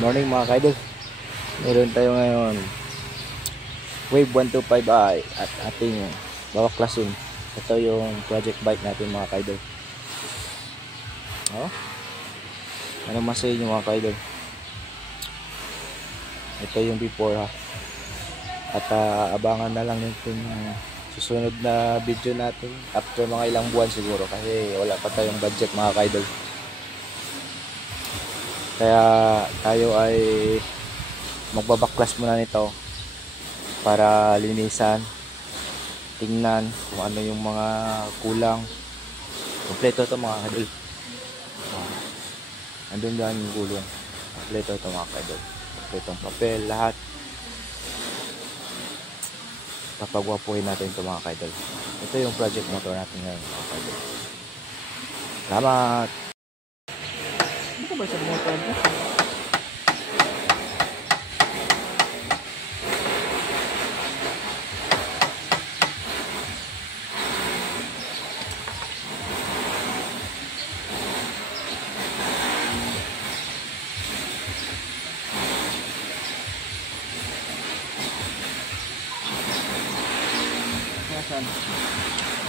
Morning mga kaidol. Meron tayo ngayon Wave 125i at ating bawaklasin. Ito yung project bike natin mga kaidol. Oh, ano masay nyo mga kaidol? Ito yung before ha. At abangan na lang yung susunod na video natin after mga ilang buwan siguro, kasi wala pa tayong budget mga kaidol. Kaya tayo ay magbabaklas muna nito para linisan, tingnan kung ano yung mga kulang. Kompleto ito mga kaidol. Andun lang yung gulong. Kompleto ito mga kaidol. Kompletong papel, lahat. Papagwapuhin natin ito mga kaidol. Ito yung project motor natin ngayon mga kaidol. Salamat! Ito ba sa motor mo? Nasaan?